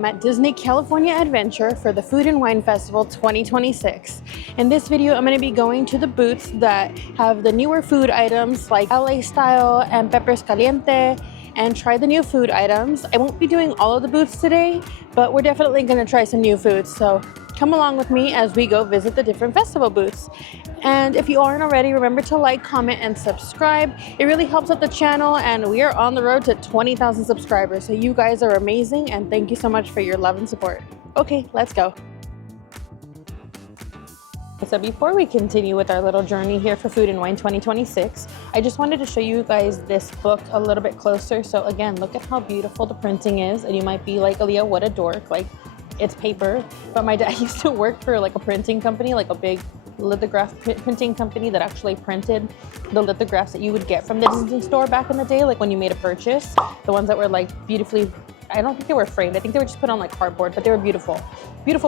am at Disney California Adventure for the Food and Wine Festival 2026. In this video, I'm going to be going to the booths that have the newer food items like LA Style and Peppers Cali-ente, and try the new food items. I won't be doing all of the booths today, but we're definitely going to try some new foods. So come along with me as we go visit the different festival booths. And if you aren't already, remember to like, comment, and subscribe. It really helps out the channel, and we are on the road to 20,000 subscribers. So you guys are amazing, and thank you so much for your love and support. Okay, let's go. So before we continue with our little journey here for Food and Wine 2026, I just wanted to show you guys this book a little bit closer. So again, look at how beautiful the printing is, and you might be like, Aaliyah, what a dork, like it's paper. But my dad used to work for like a printing company, like a big lithograph printing company that actually printed the lithographs that you would get from the Disney store back in the day, like when you made a purchase, the ones that were like beautifully, I don't think they were framed, I think they were just put on like cardboard, but they were beautiful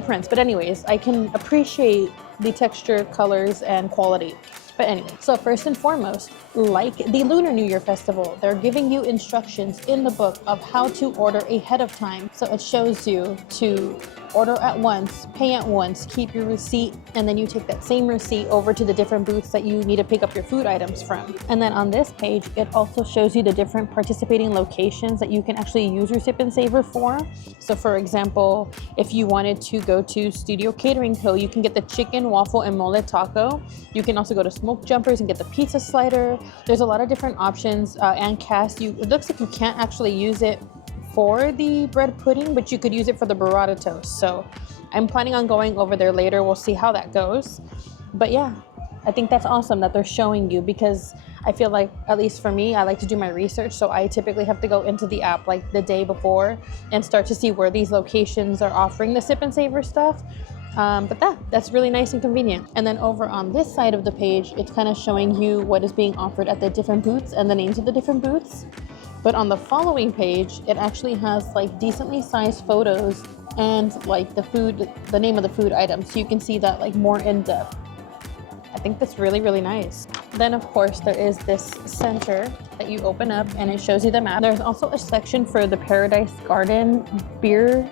prints. But anyways, I can appreciate the texture, colors, and quality. But anyway, so first and foremost, like the Lunar New Year Festival, they're giving you instructions in the book of how to order ahead of time. So it shows you to order at once, pay at once, keep your receipt, and then you take that same receipt over to the different booths that you need to pick up your food items from. And then on this page, it also shows you the different participating locations that you can actually use your Sip and Savor for. So for example, if you wanted to go to Studio Catering Co., you can get the chicken, waffle, and mole taco. You can also go to Smoke Jumpers and get the pizza slider. There's a lot of different options and cast. It looks like you can't actually use it for the bread pudding, but you could use it for the burrata toast. So I'm planning on going over there later. We'll see how that goes. But yeah, I think that's awesome that they're showing you, because I feel like, at least for me, I like to do my research. So I typically have to go into the app like the day before and start to see where these locations are offering the Sip and Savor stuff. But that's really nice and convenient. And then over on this side of the page, it's kind of showing you what is being offered at the different booths and the names of the different booths. But on the following page, it actually has like decently sized photos and like the name of the food item. So you can see that like more in depth. I think that's really, really nice. Then of course there is this center that you open up and it shows you the map. There's also a section for the Paradise Garden beer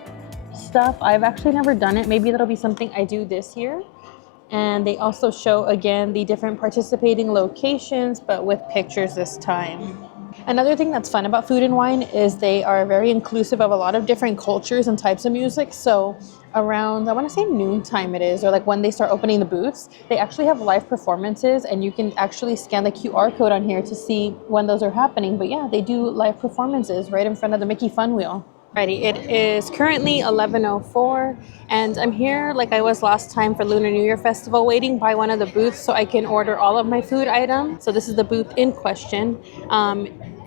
stuff. I've actually never done it. Maybe that'll be something I do this year. And they also show again the different participating locations, but with pictures this time. Another thing that's fun about Food and Wine is they are very inclusive of a lot of different cultures and types of music. So around, I want to say noontime it is, or like when they start opening the booths, they actually have live performances, and you can actually scan the QR code on here to see when those are happening. But yeah, they do live performances right in front of the Mickey Fun Wheel. Alrighty, it is currently 11:04, and I'm here like I was last time for Lunar New Year Festival, waiting by one of the booths so I can order all of my food items. So this is the booth in question.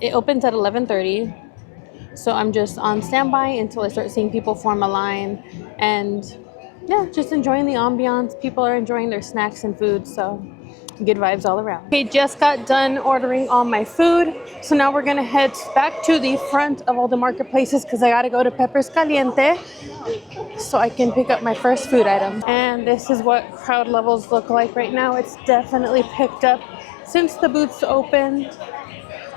It opens at 11:30, so I'm just on standby until I start seeing people form a line, and yeah, just enjoying the ambiance. People are enjoying their snacks and food, so good vibes all around. Okay, just got done ordering all my food. So now we're gonna head back to the front of all the marketplaces because I gotta go to Peppers Cali-ente so I can pick up my first food item. And this is what crowd levels look like right now. It's definitely picked up since the booths opened.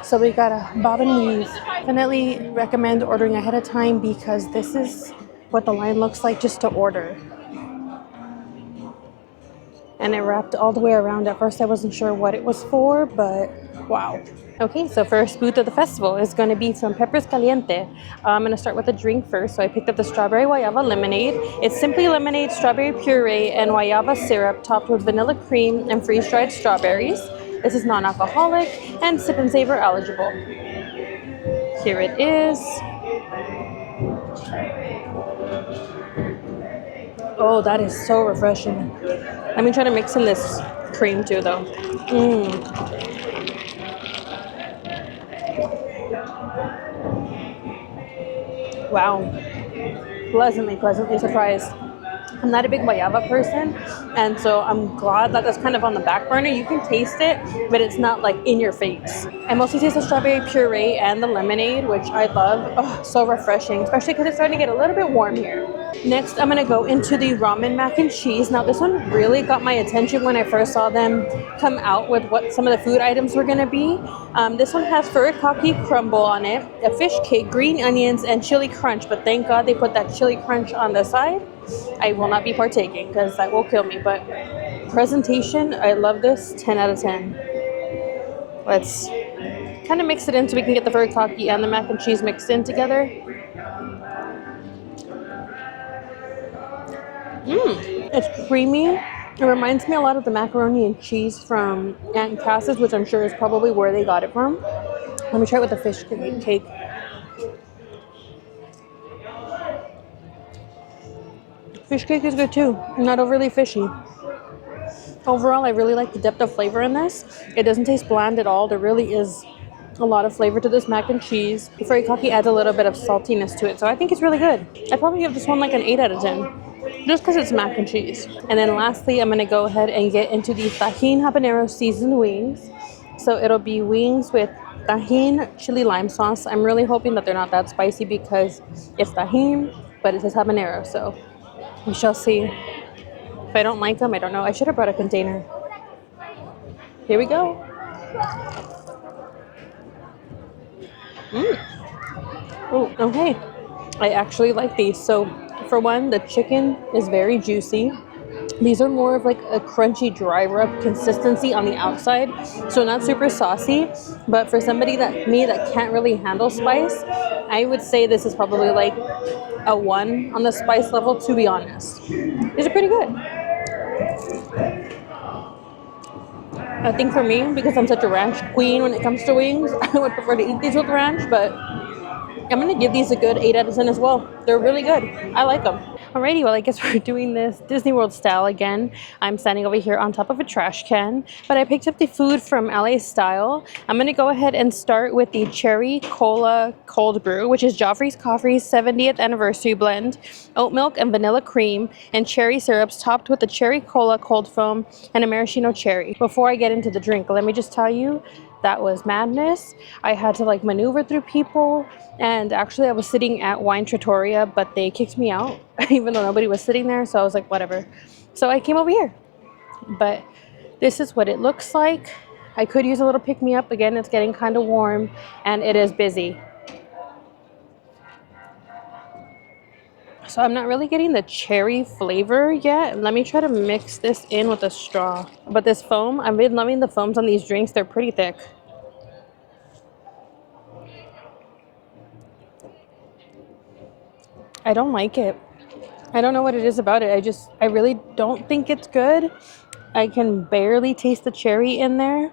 So we gotta bob and weave. Definitely recommend ordering ahead of time because this is what the line looks like just to order. And it wrapped all the way around. At first I wasn't sure what it was for, but wow. Okay, so first booth of the festival is going to be from Peppers Cali-ente. I'm going to start with a drink first. So I picked up the strawberry guayaba lemonade. It's simply lemonade, strawberry puree, and guayaba syrup topped with vanilla cream and freeze-dried strawberries. This is non-alcoholic and Sip and Savor eligible. Here it is. Oh, that is so refreshing. Let me try to mix in this cream too, though. Wow. Pleasantly surprised. I'm not a big guayaba person, and so I'm glad that that's kind of on the back burner. You can taste it, but it's not like in your face. I mostly taste the strawberry puree and the lemonade, which I love. Oh, so refreshing, especially because it's starting to get a little bit warm here. Next, I'm gonna go into the ramen mac and cheese. Now, this one really got my attention when I first saw them come out with what some of the food items were gonna be. This one has furikake crumble on it, a fish cake, green onions, and chili crunch. But thank God they put that chili crunch on the side. I will not be partaking because that will kill me. But presentation, I love this. 10 out of 10. Let's kind of mix it in so we can get the furikake and the mac and cheese mixed in together. It's creamy. It reminds me a lot of the macaroni and cheese from Aunt Cass's, which I'm sure is probably where they got it from. Let me try it with the fish cake. Fish cake is good too. Not overly fishy. Overall, I really like the depth of flavor in this. It doesn't taste bland at all. There really is a lot of flavor to this mac and cheese. The furikake adds a little bit of saltiness to it, so I think it's really good. I'd probably give this one like an 8 out of 10. Just because it's mac and cheese. And then lastly, I'm going to go ahead and get into the Tajin Habanero seasoned wings. So it'll be wings with Tajin chili lime sauce. I'm really hoping that they're not that spicy because it's Tajin, but it says habanero. So we shall see. If I don't like them, I don't know. I should have brought a container. Here we go. Oh, okay. I actually like these. So for one, the chicken is very juicy. These are more of like a crunchy dry rub consistency on the outside, so not super saucy. But for somebody that can't really handle spice, I would say this is probably like a 1 on the spice level, to be honest. These are pretty good. I think for me, because I'm such a ranch queen when it comes to wings, I would prefer to eat these with ranch, but I'm going to give these a good 8 out of 10 as well. They're really good. I like them. Alrighty, well, I guess we're doing this Disney World style again. I'm standing over here on top of a trash can, but I picked up the food from LA Style. I'm going to go ahead and start with the Cherry Cola Cold Brew, which is Joffrey's Coffee's 70th anniversary blend, oat milk and vanilla cream, and cherry syrups topped with the Cherry Cola Cold Foam and a maraschino cherry. Before I get into the drink, let me just tell you, that was madness. I had to like maneuver through people, and actually I was sitting at Wine Trattoria, but they kicked me out even though nobody was sitting there, so I was like, whatever. So I came over here. But this is what it looks like. I could use a little pick-me-up. Again, it's getting kind of warm and it is busy. So I'm not really getting the cherry flavor yet. Let me try to mix this in with a straw. But this foam, I've been loving the foams on these drinks. They're pretty thick. I don't like it. I don't know what it is about it. I really don't think it's good. I can barely taste the cherry in there.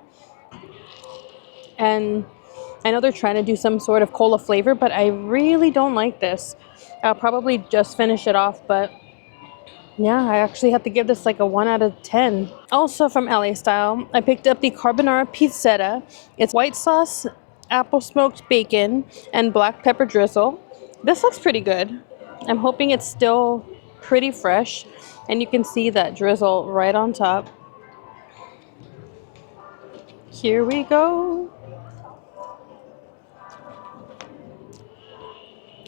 And I know they're trying to do some sort of cola flavor, but I really don't like this. I'll probably just finish it off, but yeah, I actually have to give this like a 1 out of 10. Also from LA Style, I picked up the Carbonara Pizzetta. It's white sauce, apple smoked bacon, and black pepper drizzle. This looks pretty good. I'm hoping it's still pretty fresh, and you can see that drizzle right on top. Here we go.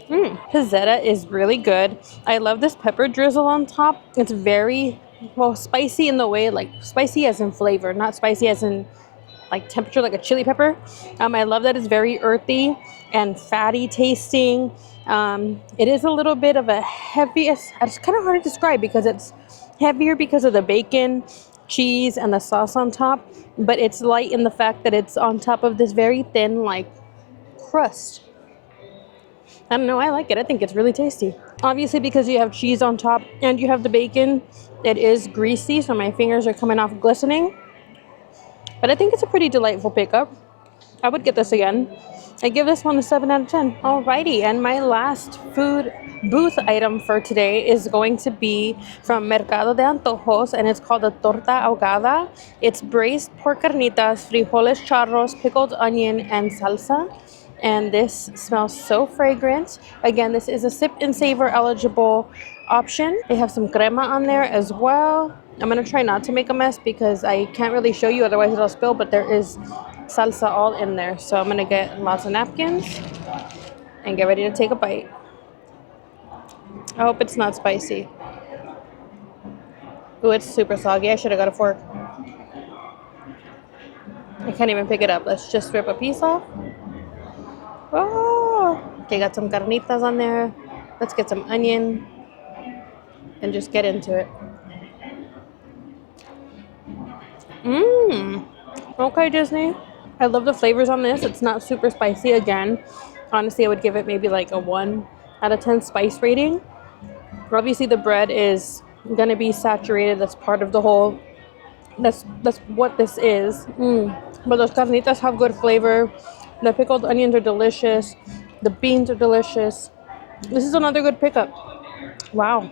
Pizzetta is really good. I love this pepper drizzle on top. It's very, well, spicy in the way, like spicy as in flavor, not spicy as in like temperature, like a chili pepper. I love that it's very earthy and fatty tasting. It is a little bit of a heavy, it's kind of hard to describe because it's heavier because of the bacon, cheese, and the sauce on top, but it's light in the fact that it's on top of this very thin like crust. I don't know, I like it. I think it's really tasty. Obviously, because you have cheese on top and you have the bacon, it is greasy, so my fingers are coming off glistening. But I think it's a pretty delightful pickup. I would get this again. I give this one a 7 out of 10. Alrighty, and my last food booth item for today is going to be from Mercado de Antojos, and it's called a torta ahogada. It's braised pork carnitas, frijoles charros, pickled onion, and salsa. And this smells so fragrant. Again, this is a sip and savor eligible option. They have some crema on there as well. I'm gonna try not to make a mess because I can't really show you, otherwise it'll spill, but there is salsa all in there. So I'm gonna get lots of napkins and get ready to take a bite. I hope it's not spicy. Ooh, it's super soggy. I should have got a fork. I can't even pick it up. Let's just rip a piece off. Oh, okay, got some carnitas on there. Let's get some onion and just get into it. Mmm. Okay, Disney. I love the flavors on this. It's not super spicy. Again, honestly, I would give it maybe like a 1 out of 10 spice rating. Obviously, the bread is gonna be saturated. That's part of the whole. That's what this is. But those carnitas have good flavor. The pickled onions are delicious. The beans are delicious. This is another good pickup. Wow.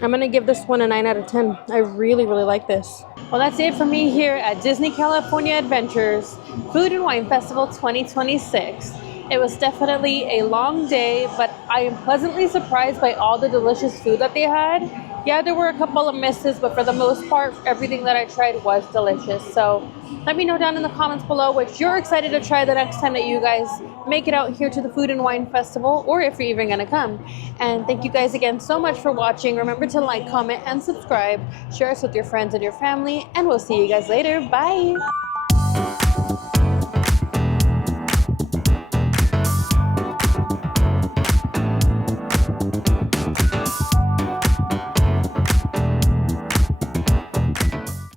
I'm gonna give this one a 9 out of 10. I really, really like this. Well, that's it for me here at Disney California Adventures Food and Wine Festival 2026. It was definitely a long day, but I am pleasantly surprised by all the delicious food that they had. Yeah, there were a couple of misses, but for the most part, everything that I tried was delicious. So let me know down in the comments below what you're excited to try the next time that you guys make it out here to the Food and Wine Festival, or if you're even gonna come. And thank you guys again so much for watching. Remember to like, comment, and subscribe. Share us with your friends and your family, and we'll see you guys later. Bye!